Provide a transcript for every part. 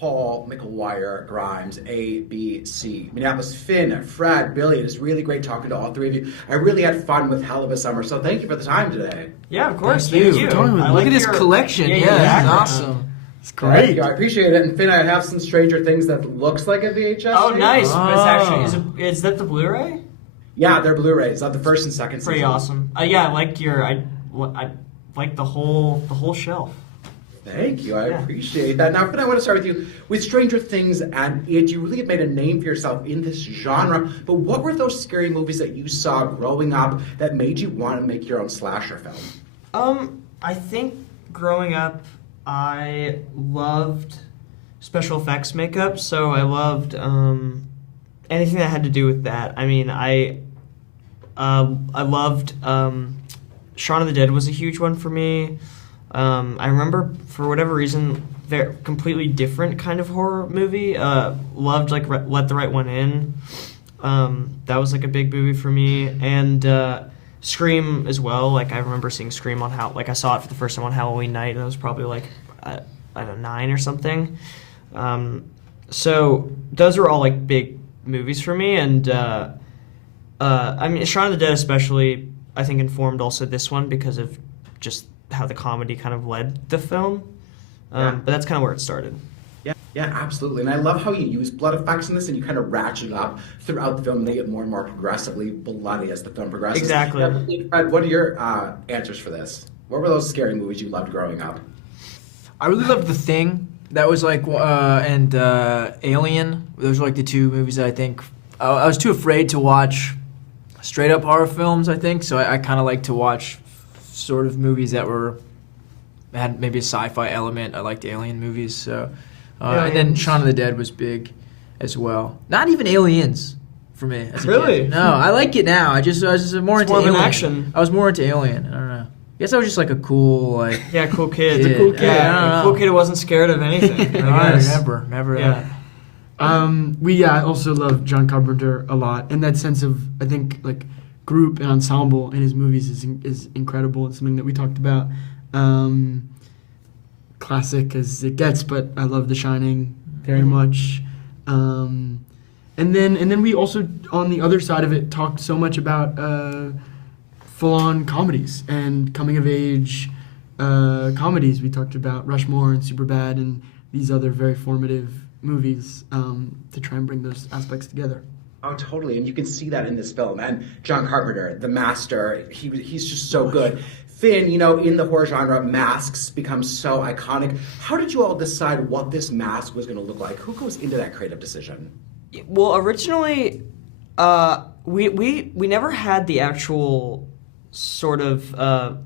Paul, McGuire, Grimes, A, B, C. Minneapolis, Finn, Fred, Billy. It is really great talking to all three of you. I really had fun with Hell of a Summer, so thank you for the time today. Yeah, of course. Thank Thank you. you. Look at his collection. Yeah, that's awesome. It's great. I appreciate it. And Finn, I have some Stranger Things that looks like a VHS. Oh, tape. nice. But it's actually, is that the Blu-ray? Yeah, they're Blu-rays of the first and second Pretty season. awesome. Yeah, I like the whole shelf. Thank you. I appreciate that. Now, Finn, I want to start with you. With Stranger Things and It, you really have made a name for yourself in this genre. But what were those scary movies that you saw growing up that made you want to make your own slasher film? I think growing up, I loved special effects makeup, so I loved anything that had to do with that. I mean, I loved Shaun of the Dead was a huge one for me. I remember, for whatever reason, they're completely different kind of horror movie. Loved Let the Right One In. That was like a big movie for me, and Scream as well. Like I remember seeing Scream on I saw it for the first time on Halloween night, and I was probably like I don't know, 9 or something. So those were all like big movies for me, and I mean Shaun of the Dead especially I think informed also this one because of just how the comedy kind of led the film. But that's kind of where it started. Yeah, absolutely. And I love how you use blood effects in this and you kind of ratchet it up throughout the film and they get more and more progressively bloody as the film progresses. Exactly. Yeah, Fred, what are your answers for this? What were those scary movies you loved growing up? I really loved The Thing. That was like, and Alien. Those were like the two movies that I think, I was too afraid to watch straight up horror films, I think. So I kind of like to watch sort of movies that had maybe a sci-fi element. I liked Alien movies, so... and then Shaun of the Dead was big as well. Not even Aliens for me. As a Really? kid. No, I like it now. I was just more into more of Alien. an action. I was more into Alien. I don't know. I guess I was just like a cool, like... Yeah, cool kid. Kid. A cool kid. Yeah, A cool kid who wasn't scared of anything. I guess. Never. Yeah. I also love John Carpenter a lot, and that sense of, I think, like, group and ensemble in his movies is incredible. It's something that we talked about. Classic as it gets, but I love The Shining very much. And then we also, on the other side of it, talked so much about full-on comedies and coming-of-age comedies. We talked about Rushmore and Superbad and these other very formative movies to try and bring those aspects together. Oh, totally. And you can see that in this film. And John Carpenter, the master, he's just so good. Finn, in the horror genre, masks become so iconic. How did you all decide what this mask was going to look like? Who goes into that creative decision? Well, originally, we never had the actual sort of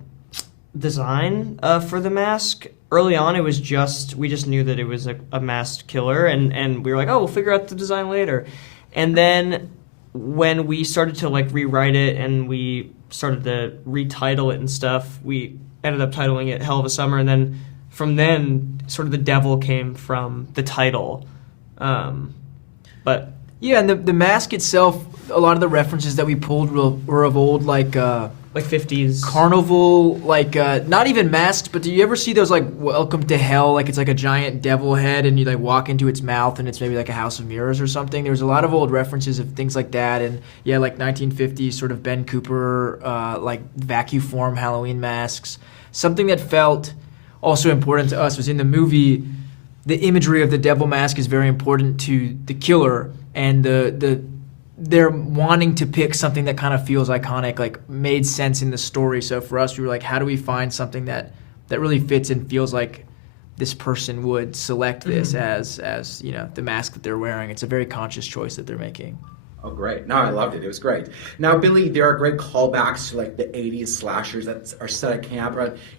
design for the mask. Early on, we just knew that it was a masked killer, and we were like, oh, we'll figure out the design later. And then when we started to rewrite it and we started to retitle it and stuff, we ended up titling it Hell of a Summer, and then from then sort of the devil came from the title. But yeah, and the mask itself, a lot of the references that we pulled were of old, like 50s carnival, not even masks, but do you ever see those Welcome to Hell, it's like a giant devil head and you walk into its mouth and it's maybe like a House of Mirrors or something? There's a lot of old references of things like that, and 1950s sort of Ben Cooper vacuum form Halloween masks. Something that felt also important to us was in the movie, the imagery of the devil mask is very important to the killer, and they're wanting to pick something that kind of feels iconic, made sense in the story. So for us, we were like, how do we find something that really fits and feels like this person would select this as the mask that they're wearing? It's a very conscious choice that they're making. Oh, great. No, I loved it. It was great. Now, Billy, there are great callbacks to the 80s slashers that are set at camp.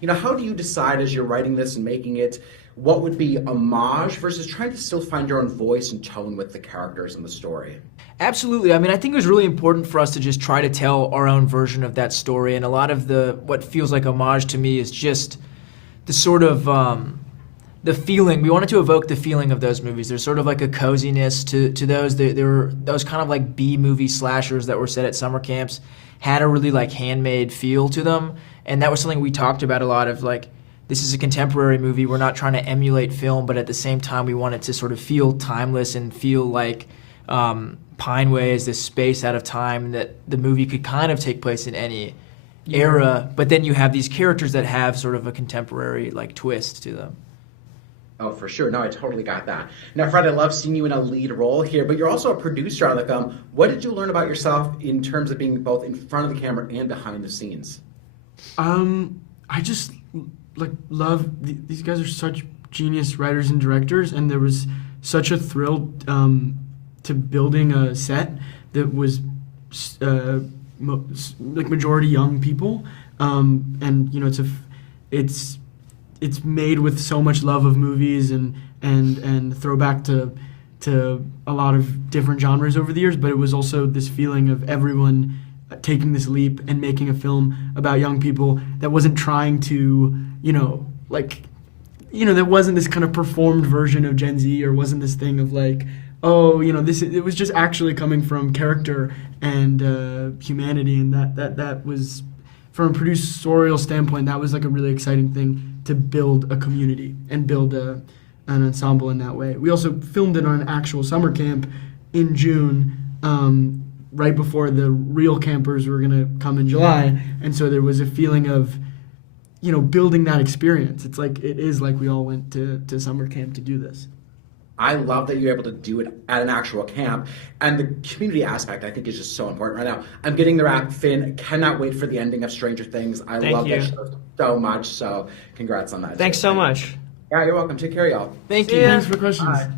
How do you decide as you're writing this and making it, what would be homage versus trying to still find your own voice and tone with the characters and the story? Absolutely. I mean, I think it was really important for us to just try to tell our own version of that story. And a lot of what feels like homage to me is just the sort of the feeling. We wanted to evoke the feeling of those movies. There's sort of a coziness to those. They were those kind of B-movie slashers that were set at summer camps, had a really handmade feel to them. And that was something we talked about a lot of this is a contemporary movie. We're not trying to emulate film, but at the same time, we want it to sort of feel timeless and feel like Pineway is this space out of time that the movie could kind of take place in any era. But then you have these characters that have sort of a contemporary like twist to them. Oh, for sure. No, I totally got that. Now, Fred, I love seeing you in a lead role here, but you're also a producer on the film. What did you learn about yourself in terms of being both in front of the camera and behind the scenes? I just love these guys are such genius writers and directors, and there was such a thrill to building a set that was majority young people, and you know it's made with so much love of movies and throwback to a lot of different genres over the years, but it was also this feeling of everyone taking this leap and making a film about young people that wasn't trying to, that wasn't this kind of performed version of Gen Z, or wasn't this thing of like, oh, it was just actually coming from character and humanity, and that was, from a producerial standpoint, that was like a really exciting thing to build a community and build an ensemble in that way. We also filmed it on an actual summer camp in June, right before the real campers were going to come in July, and so there was a feeling of, building that experience. It is like we all went to summer camp to do this. I love that you're able to do it at an actual camp, and the community aspect I think is just so important right now. I'm getting the wrap, Finn. Cannot wait for the ending of Stranger Things. I love that show so much, so congrats on that. Thanks so much. Yeah, you're welcome. Take care, y'all. Thank you. Thanks for the questions. Bye.